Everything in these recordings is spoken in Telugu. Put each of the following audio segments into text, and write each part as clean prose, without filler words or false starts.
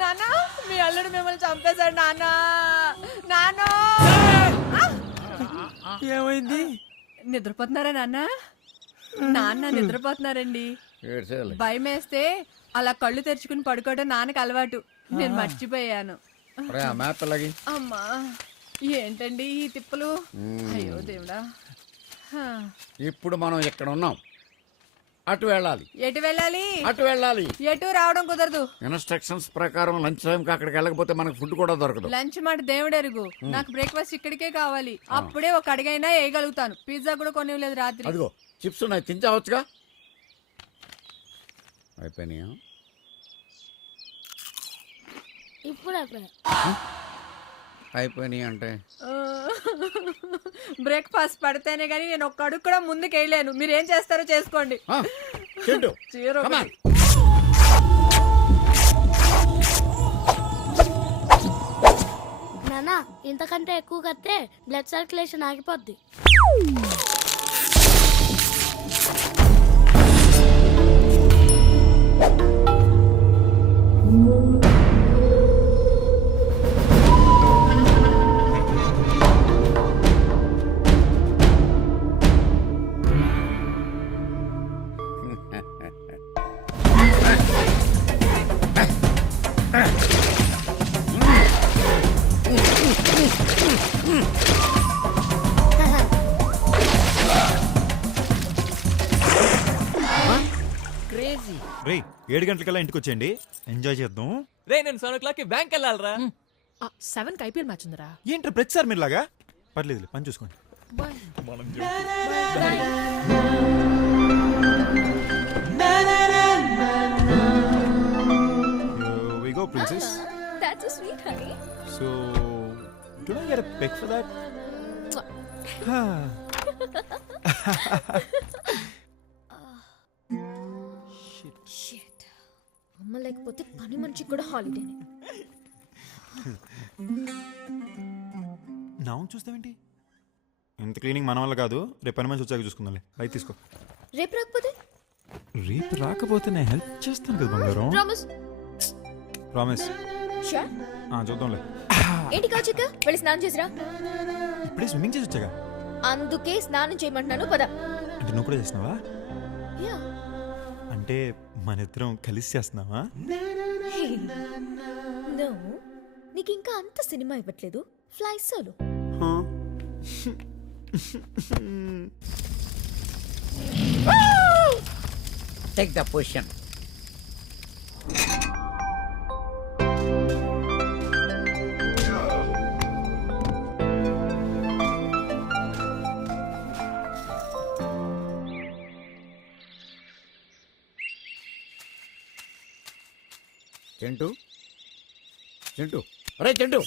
నానా మీ అల్లుడు మిమ్మల్ని చంపేశాడు నానా. నానా ఏమైంది? నిద్రపోతున్నారా నాన్న? నాన్న నిద్రపోతున్నారండి. భయం వేస్తే అలా కళ్ళు తెరుచుకుని పడుకోవడం నాన్నకి అలవాటు. నేను మర్చిపోయాను. అమ్మా ఏంటండి ఈ తిప్పలు? అయ్యో దేవుడా. ఇప్పుడు మనం ఇక్కడ ఉన్నాం, అటు వెళ్ళాలి. ఎటు వెళ్ళాలి? అటు వెళ్ళాలి. ఎటు రావడం కుదరదు. ఇన్స్ట్రక్షన్స్ ప్రకారం లంచ్ టైం కి అక్కడికి వెళ్ళకపోతే మనకు ఫుడ్ కూడా దొరకదు. లంచ్ మాట దేవుడెరుగు. నాకు బ్రేక్ఫాస్ట్ ఇక్కడికే కావాలి. అప్పుడే ఒక అడిగైనా వేయగలుగుతాను. పిజ్జా కూడా కొనివ్వలేదు రాత్రి. అదిగో చిప్స్ ఉన్నాయి, తింటావచ్చుగా. అయిపోయినాయా? ఇప్పుడు అయిపోయినాయి అంటే బ్రేక్ఫాస్ట్ పడితేనే గానీ నేను ఒక్క అడుగు కూడా ముందుకు వేయలేను. మీరేం చేస్తారో చేసుకోండి. నానా ఇంతకంటే ఎక్కువ కడితే బ్లడ్ సర్క్యులేషన్ ఆగిపోద్ది. రే 7 గంటలకల్లా ఇంటికి వచ్చేయండి, ఎంజాయ్ చేద్దాం. రే నేను 7 o'clock బ్యాంక్ వెళ్ళాలరా. 7 కి ఐపీఎల్ మ్యాచ్ ఉందిరా. ఏంట్రా ప్రతిసారి మీరు లాగా? పర్లేదు పని చూసుకోండి. We go, princess. That's a sweet honey. So, do I get a peck for that? Shit. అమ్మ లేకపోతే పని మనిషికి కూడా హాలిడేనే. నా చూస్తావేంటి? ఇంత క్లీనింగ్ మన వల్ల కాదు, రేపు పని మంచి వచ్చాక చూసుకుందాంలే. బయట తీసుకో. రేపు రాకపోతే? రేపు రాకపోతే నేను హెల్ప్ చేస్తాను కదా బంగారం. ప్రామిస్. ప్రామిస్. షూర్. చూద్దాంలే. ఏంటి కాచిక? వెళ్ళి స్నానం చేసిరా. ఇప్పుడే స్విమ్మింగ్ చేసి వచ్చాగా. అందుకే స్నానం చేయమంటున్నాను, పద. అంటే నువ్వు కూడా చేస్తున్నావా? యా. అంటే మన ఇద్దరం కలిసి చేస్తున్నావా? నో, నీకు ఇంకా అంత సినిమా ఇవ్వట్లేదు. Fly solo. Take the position. Chentu Chentu అరే చెంటు,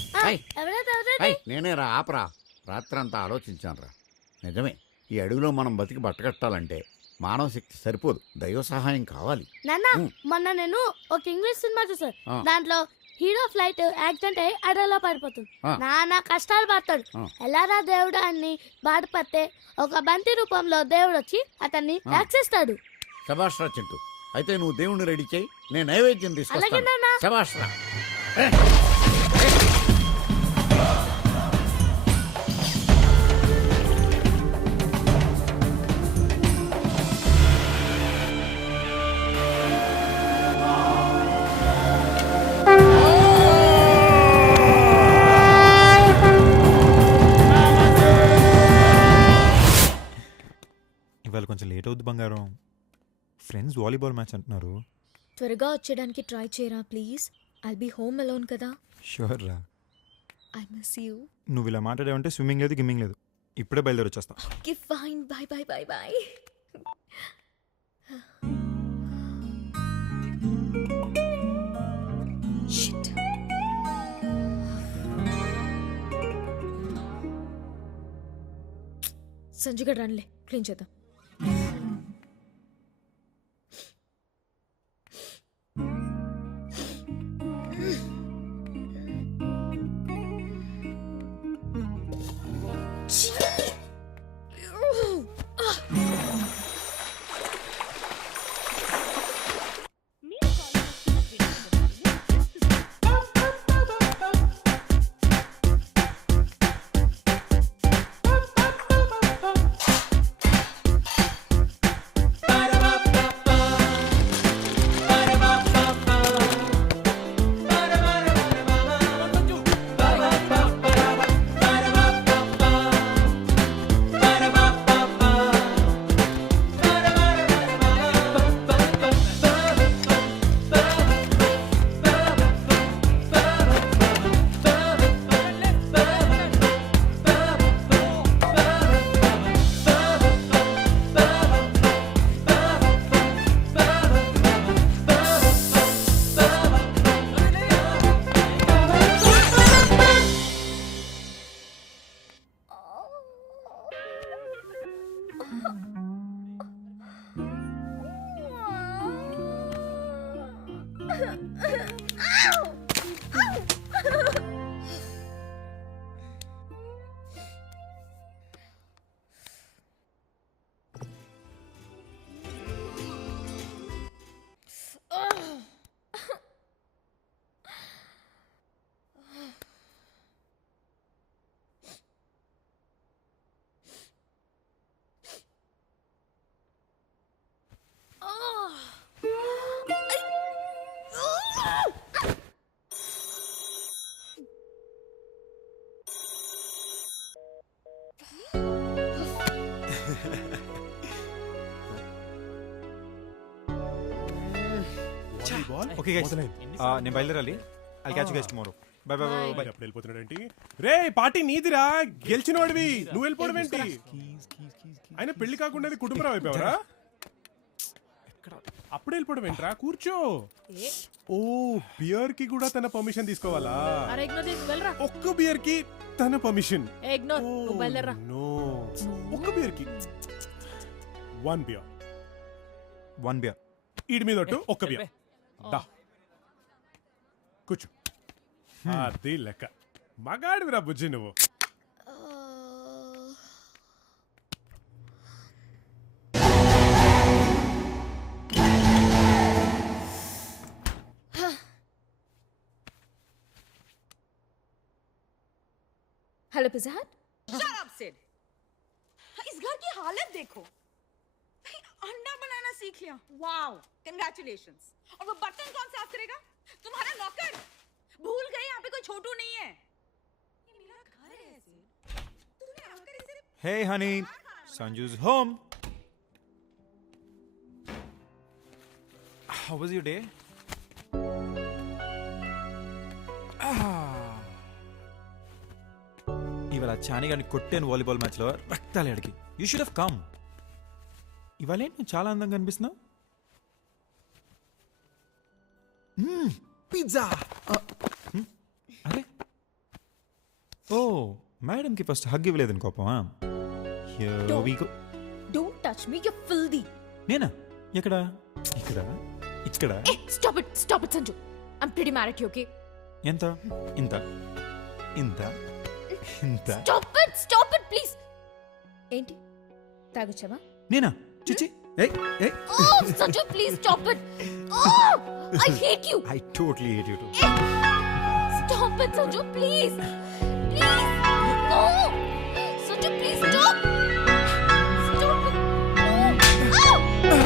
నేనే రా. ఆపరా. రాత్రంతా ఆలోచించాను రా. నిజమే, ఈ అడవిలో మనం బతికి బట్టకట్టాలంటే మానవ శక్తి సరిపోదు, దైవ సహాయం కావాలి. నాన్న మొన్న నేను ఒక ఇంగ్లీష్ సినిమా చూసాను. దాంట్లో హీరో ఫ్లైట్ యాక్సిడెంట్ అయ్యి అడవిలో పడిపోతుంది. నాన్న కష్టాలు పడతాడు. ఎలారా దేవుడు అని బాధపడితే ఒక బంతి రూపంలో దేవుడు వచ్చి అతన్ని రక్షిస్తాడు. శభాష్ రా చింటూ. అయితే నువ్వు దేవుణ్ణి రెడీ చేయి, నేను నైవేద్యం తీసుకొస్తాను. శభాష్ రా. ఇవాళ కొంచెం లేట్ అవుద్ది బంగారం. ఫ్రెండ్స్ వాలీబాల్ మ్యాచ్ అంటున్నారు. త్వరగా వచ్చేయడానికి ట్రై చేయరా please. I'll be home alone కదా. షూర్ రా. I miss you. నువ్వు ఇలా మాట్లాడావంటే స్విమ్మింగ్ లేదు, గిమ్మింగ్ లేదు. ఇప్పుడే బయలుదేరి వచ్చేస్తా. Okay fine. Bye bye bye bye. Shit. Sanjay గడ్ రండిలే, క్లీన్ చేద్దాం. ఓకే గైస్ నేను బయలుదేరాలి. I catch you guys tomorrow. Bye bye bye bye. అప్పుడు వెళ్ళిపోతున్నాడేంటి? రే పార్టీ నీదిరా, గెలిచిన వాడివి నువ్వు వెళ్ళిపోవడం ఏంటి? ఆయన పెళ్లి కాకుండా కుటుంబరావు అయిపోయావరా? అప్పుడు వెళ్ళిపోవడం ఏంట్రా? కూర్చో. ఓ బియర్ కి కూడా తన పర్మిషన్ తీసుకోవాలా? ఒక్క బియర్ కి తన పర్మిషన్? నో, ఒక్క బియర్ కి వన్ బియర్. ఈడి మీద ఒట్టు, ఒక్క బియర్. దా కూర్చో. అది లెక్క. మగాడివిరా బుజ్జి నువ్వు. हेलो पिज़्ज़ा हट। Shut up, Sid. इस घर की हालत देखो. भाई अंडा बनाना सीख लिया. Wow, congratulations. और वो बर्तन कौन साफ करेगा? तुम्हारा नौकर. भूल गए यहाँ पे कोई छोटू नहीं है. ये मेरा घर है, Sid. तूने आकर इसे. Hey honey, Sanju's home. How was your day? ఇవాళ చాని గారిని కొట్టాను వాలీబాల్ మ్యాచ్లో రక్తాలు అడిగి. You should have come. ఇవాళ ఏంటి నువ్వు చాలా అందంగా అనిపిస్తున్నావు. పిజ్జా. అరే ఓ మేడంకి ఫస్ట్ హగ్ ఇవ్వలేదని కోపమా? Don't touch me, you're filthy. నేనా? ఎక్కడ? ఇక్కడ ఇక్కడ. Hey, stop it, Sanju. I'm pretty mad at you, okay? ఎంత? ఇంత ఇంత ఇంత. Stop it, please. ఏంటి తాగొచ్చావా? నేనా? చిచి. ఏయ్ ఏయ్. Oh, Sanju, please stop it. Oh, I hate you. I totally hate you too. Stop it, Sanju, please. Please. No. Sanju, please stop. Stop it. No. Oh.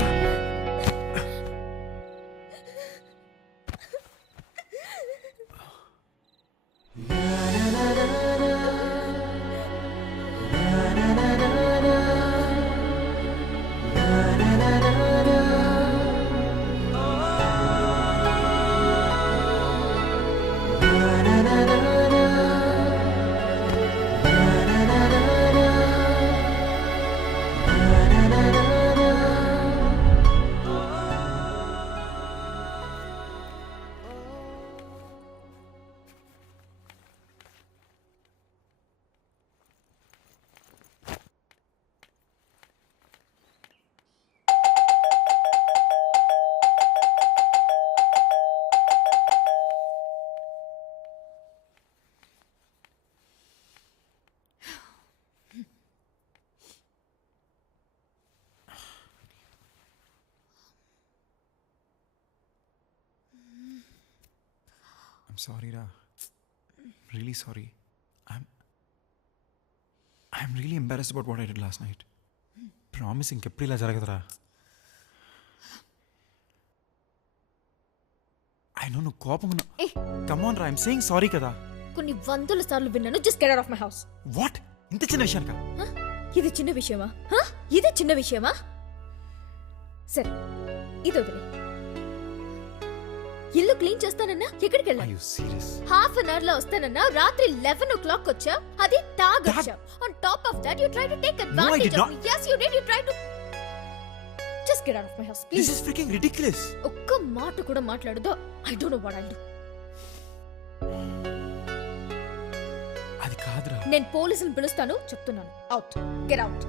I'm sorry, Ra. Really sorry. I'm really embarrassed about what I did last night. Promise ఇంకెప్పుడు ఇలా జరగదురా. I know నువ్వు కోపంగా ఉన్నావు. Come on, Ra. I'm saying sorry కదా. కొన్ని వందల సార్లు విన్నాను. Just get out of my house. What? ఇంత చిన్న విషయానికా? ఇది చిన్న విషయమా? ఇది చిన్న విషయమా? సరే ఇది వదిలే. ఇల్లు క్లీన్ చేస్తానన్నా ఎక్కడికి వెళ్ళా? Are you serious? Half an hour లో వస్తానన్నా రాత్రి 11 o'clock వచ్చా. అది తాగొచ్చా. On top of that you try to take advantage of me. Yes you did. You tried to. Just get out of my house please. This is freaking ridiculous. ఒక్క మాట కూడా మాట్లాడదు. I don't know what I'll do. అది కాదురా. నేను పోలీసులను పిలుస్తాను చెప్తున్నాను. Out. Get out.